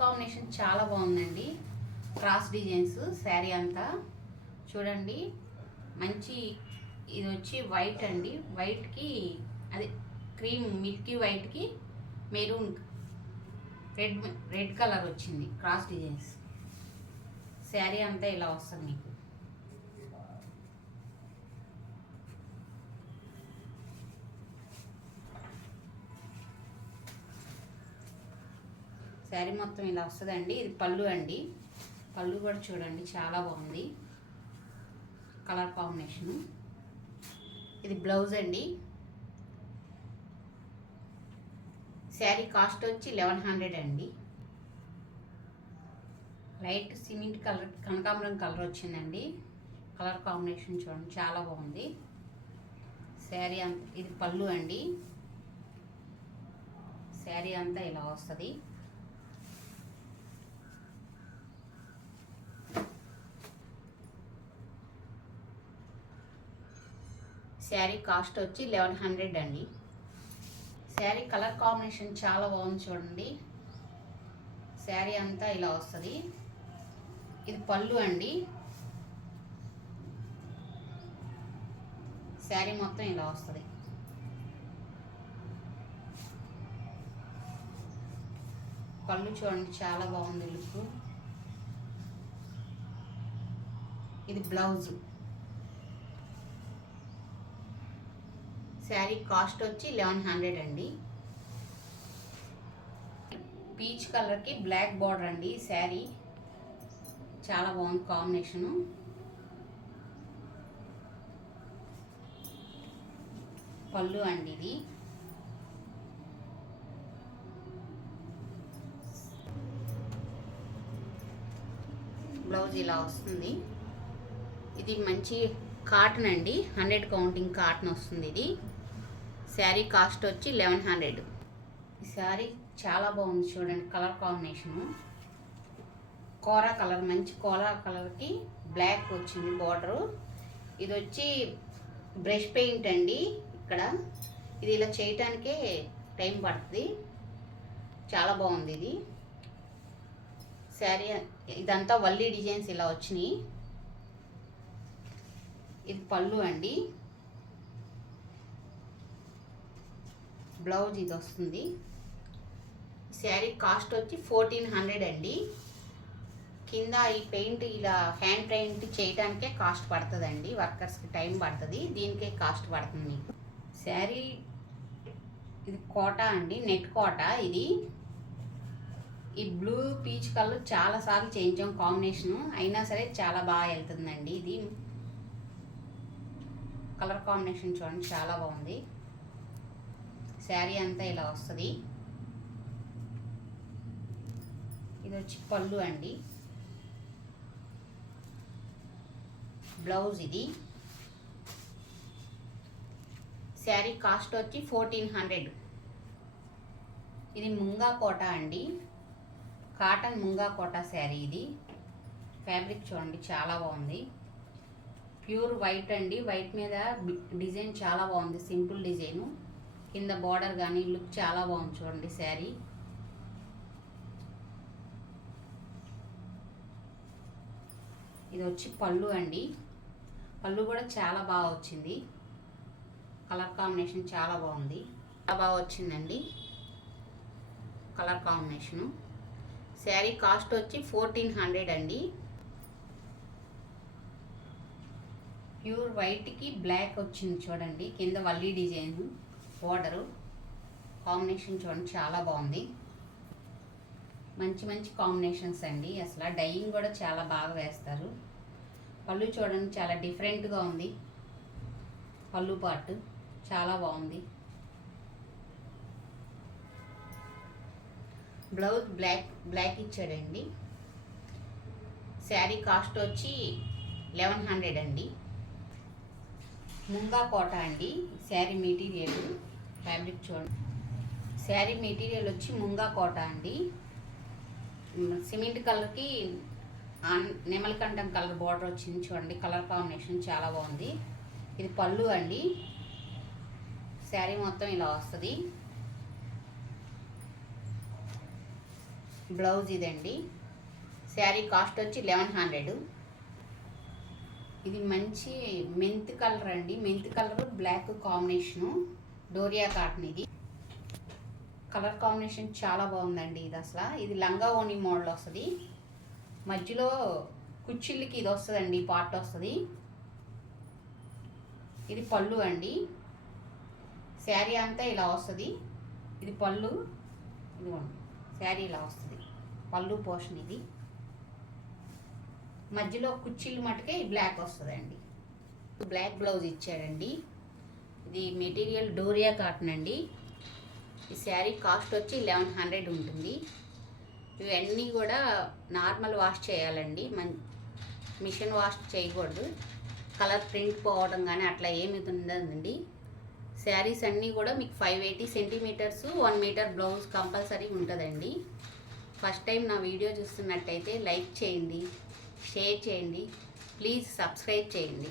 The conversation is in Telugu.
కాంబినేషన్ చాలా బాగుందండి. క్రాస్ డిజైన్స్ శారీ అంతా చూడండి. మంచి ఇది వచ్చి వైట్ అండి, వైట్కి అది క్రీమ్ మిల్కీ వైట్కి మెరూన్ రెడ్ కలర్ వచ్చింది. క్రాస్ డిజైన్స్ శారీ అంతా ఇలా వస్తుంది మీకు. శారీ మొత్తం ఇలా వస్తుందండి. ఇది పళ్ళు అండి. పళ్ళు కూడా చూడండి చాలా బాగుంది కలర్ కాంబినేషను. ఇది బ్లౌజ్ అండి. శారీ కాస్ట్ వచ్చి 1100 అండి. లైట్ సిమెంట్ కలర్ కనకాంబరం కలర్ వచ్చిందండి. కలర్ కాంబినేషన్ చూడండి చాలా బాగుంది శారీ అంతా. ఇది పళ్ళు అండి. శారీ అంతా ఇలా వస్తుంది. శారీ కాస్ట్ వచ్చి 1100 అండి. శారీ కలర్ కాంబినేషన్ చాలా బాగుంది చూడండి. శారీ అంతా ఇలా వస్తుంది. ఇది పళ్ళు అండి. శారీ మొత్తం ఇలా వస్తుంది. పళ్ళు చూడండి చాలా బాగుంది లుక్. ఇది బ్లౌజ్. శారీ కాస్ట్ వచ్చి 1100 అండి. పీచ్ కలర్కి బ్లాక్ బార్డర్ అండి. శారీ చాలా బాగుంది కాంబినేషను. పళ్ళు అండి. ఇది బ్లౌజ్ ఇలా వస్తుంది. ఇది మంచి కాటన్ అండి. 100 కౌంటింగ్ కాటన్ వస్తుంది ఇది. శారీ కాస్ట్ వచ్చి 1100. ఈ శారీ చాలా బాగుంది చూడండి. కలర్ కాంబినేషను కోరా కలర్, మంచి కోరా కలర్కి బ్లాక్ వచ్చింది బార్డరు. ఇది వచ్చి బ్రష్ పెయింట్ అండి. ఇక్కడ ఇది ఇలా చేయటానికే టైం పడుతుంది. చాలా బాగుంది ఇది శారీ. ఇదంతా వల్లి డిజైన్స్ ఇలా వచ్చినాయి. ఇది పళ్ళు అండి. బ్లౌజ్ ఇది వస్తుంది. శారీ కాస్ట్ వచ్చి 1400 అండి. కింద ఈ పెయింట్ ఇలా హ్యాండ్ పెయింట్ చేయడానికే కాస్ట్ పడుతుందండి. వర్కర్స్కి టైం పడుతుంది. దీనికే కాస్ట్ పడుతుంది మీకు. శారీ ఇది కోటా అండి, నెట్ కోటా. ఇది ఈ బ్లూ పీచ్ కలర్ చాలాసార్లు చేయించాం కాంబినేషను, అయినా సరే చాలా బాగా వెళ్తుందండి. ఇది కలర్ కాంబినేషన్ చూడండి చాలా బాగుంది. శారీ అంతా ఇలా వస్తుంది. ఇది వచ్చి పళ్ళు అండి. బ్లౌజ్ ఇది. శారీ కాస్ట్ వచ్చి 1400. ఇది ముంగా కోట అండి. కాటన్ ముంగా కోట శారీ. ఇది ఫ్యాబ్రిక్ చూడండి చాలా బాగుంది. ప్యూర్ వైట్ అండి. వైట్ మీద డిజైన్ చాలా బాగుంది. Simple design. కింద బార్డర్ కానీ లుక్ చాలా బాగుంది చూడండి శారీ. ఇది వచ్చి పళ్ళు అండి. పళ్ళు కూడా చాలా బాగా వచ్చింది. కలర్ కాంబినేషన్ చాలా బాగుంది. చాలా బాగా వచ్చిందండి కలర్ కాంబినేషను. శారీ కాస్ట్ వచ్చి 1400 అండి. ప్యూర్ వైట్కి బ్లాక్ వచ్చింది చూడండి. కింద వల్లి డిజైన్ బార్డరు కాంబినేషన్ చూడండి చాలా బాగుంది. మంచి మంచి కాంబినేషన్స్ అండి. అసలు డైయింగ్ కూడా చాలా బాగా వేస్తారు. పళ్ళు చూడండి చాలా డిఫరెంట్గా ఉంది. పళ్ళు పార్ట్ చాలా బాగుంది. బ్లౌజ్ బ్లాక్ ఇచ్చాడండి. శారీ కాస్ట్ వచ్చి 1100 అండి. ముంగా కోట అండి. శారీ మెటీరియల్ ఫ్యాబ్రిక్ చూడండి. శారీ మెటీరియల్ వచ్చి ముంగా కోట అండి. సిమెంట్ కలర్కి నెమలికంఠం కలర్ బార్డర్ వచ్చింది చూడండి. కలర్ కాంబినేషన్ చాలా బాగుంది. ఇది పళ్ళు అండి. శారీ మొత్తం ఇలా వస్తుంది. బ్లౌజ్ ఇదండి. శారీ కాస్ట్ వచ్చి 1100. ఇది మంచి మెంత్ కలర్ అండి. Mint colour black combination. Doria cotton. ఇది కలర్ కాంబినేషన్ చాలా బాగుందండి. ఇది అసలు ఇది లంగా ఓణి మోడల్ వస్తుంది. మధ్యలో కుచ్చిళ్ళకి ఇది వస్తుందండి, పార్ట్ వస్తుంది. ఇది పళ్ళు అండి. శారీ అంతా ఇలా వస్తుంది. ఇది పళ్ళు. ఇదిగోండి శారీ ఇలా వస్తుంది, పళ్ళు పోర్షన్. ఇది మధ్యలో కుచ్చిళ్ళు మటుకే బ్లాక్ వస్తుందండి. బ్లాక్ బ్లౌజ్ ఇచ్చాడండి. ఇది మెటీరియల్ డోరియా కాటన్ అండి. ఈ శారీ కాస్ట్ వచ్చి 1100 ఉంటుంది. ఇవన్నీ కూడా నార్మల్ వాష్ చేయాలండి, మిషన్ వాష్ చేయకూడదు. కలర్ ప్రింట్ పోవడం కానీ అట్లా ఏమి ఉండదండి. శారీస్ అన్నీ కూడా మీకు 580 సెంటీమీటర్స్ 1 మీటర్ బ్లౌజ్ కంపల్సరీ ఉంటుందండి. ఫస్ట్ టైం నా వీడియో చూస్తున్నట్టయితే లైక్ చేయండి, షేర్ చేయండి, ప్లీజ్ సబ్స్క్రైబ్ చేయండి.